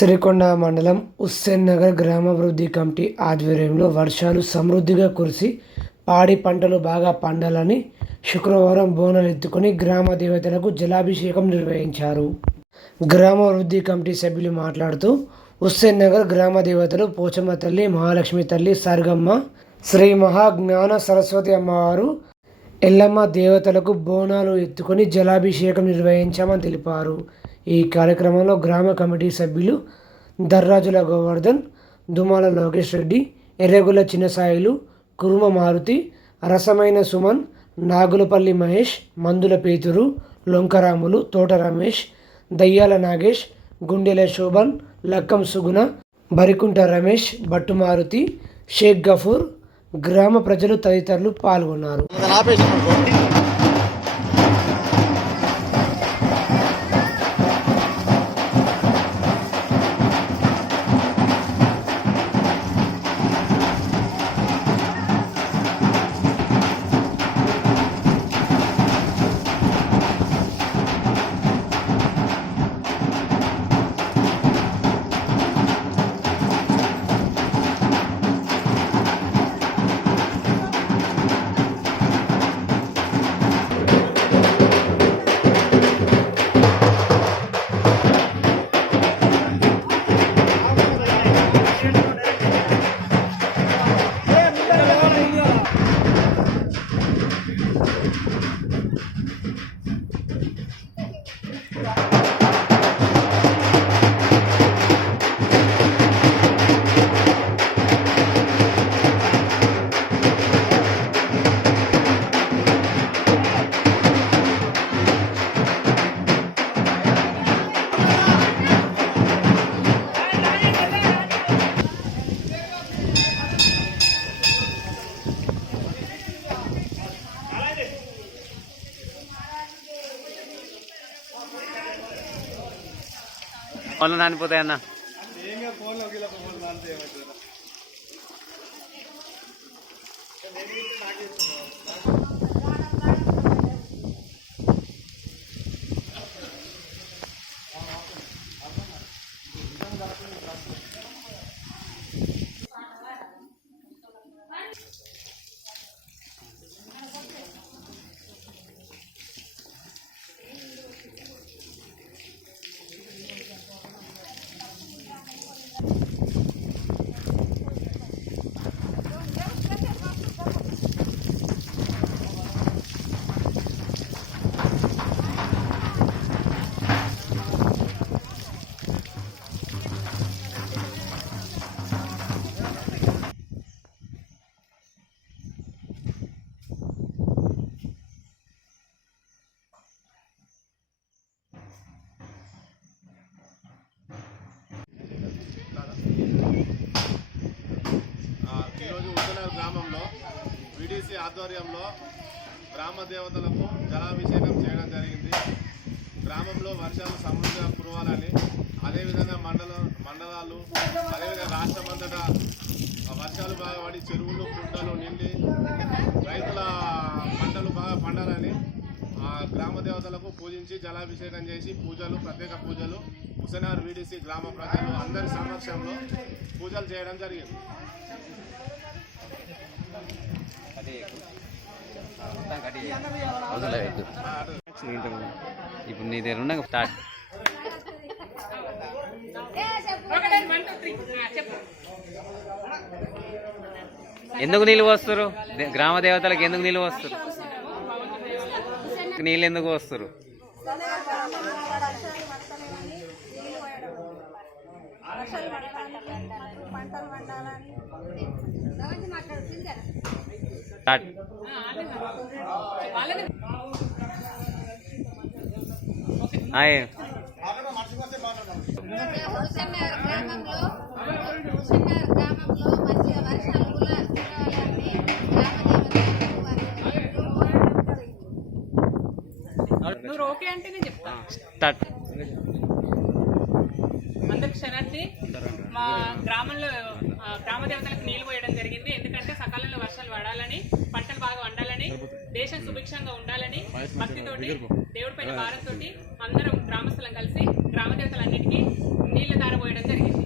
సిరికొండ మండలం హుస్సేన్ నగర్ గ్రామాభివృద్ధి కమిటీ ఆధ్వర్యంలో వర్షాలు సమృద్ధిగా కురిసి పాడి పంటలు బాగా పండాలని శుక్రవారం బోనాలు ఎత్తుకొని గ్రామ దేవతలకు జలాభిషేకం నిర్వహించారు. గ్రామాభివృద్ధి కమిటీ సభ్యులు మాట్లాడుతూ హుస్సేన్ నగర్ గ్రామ దేవతలు పోచమ్మ తల్లి, మహాలక్ష్మి తల్లి, సర్గమ్మ, శ్రీ మహాజ్ఞాన సరస్వతి అమ్మవారు, ఎల్లమ్మ దేవతలకు బోనాలు ఎత్తుకొని జలాభిషేకం నిర్వహించామని తెలిపారు. ఈ కార్యక్రమంలో గ్రామ కమిటీ సభ్యులు దర్రాజుల గోవర్ధన్, దుమాల లోకేష్ రెడ్డి, ఎర్రగుల చిన్నసాయిలు, కురుమ మారుతి, రసమైన సుమన్, నాగులపల్లి మహేష్, మందుల పేతురు, లొంకరాములు, తోట రమేష్, దయ్యాల నాగేష్, గుండెల శోభన్, లక్కం సుగుణ, బరికుంట రమేష్, బట్టు మారుతి, షేక్ గఫూర్, గ్రామ ప్రజలు తదితరులు పాల్గొన్నారు. ఫోన్లో నానిపోతాయి అన్న. గ్రామంలో విడిసి ఆధ్వర్యంలో గ్రామ దేవతలకు జలాభిషేకం చేయడం జరిగింది. గ్రామంలో వర్షాలు సమృద్ధిగా కురవాలని, అదేవిధంగా మండలాలు అదేవిధంగా రాష్ట్రమంతటా వర్షాలు బాగా పడి చెరువులు కుంటలు నిండి రైతుల పంటలు బాగా పండాలని గ్రామ దేవతలకు పూజించి జలాభిషేకం చేసి ప్రత్యేక పూజలు హుస్సేన్ విడిసి గ్రామ ప్రజలు అందరి సమక్షంలో పూజలు చేయడం జరిగింది. ఇప్పుడు నీ దగ్గర ఉన్న స్టార్ట్. ఎందుకు నీళ్ళు పోస్తారు? గ్రామ దేవతలకు ఎందుకు నీళ్ళు పోస్తారు? నీళ్ళు ఎందుకు పోస్తారు? అందరికి శరణి. మా గ్రామంలో గ్రామ దేవతలకు నీళ్లు పోయడం జరిగింది. ఎందుకంటే సకాలంలో వర్షాలు పడాలని, పంటలు బాగా వండాలని, దేశం సుభిక్షంగా ఉండాలని భక్తితోటి, దేవుడి పైన భారంతోటి అందరం గ్రామస్తులం కలిసి గ్రామ దేవతలన్నిటికీ నీళ్ల దార పోయడం జరిగింది.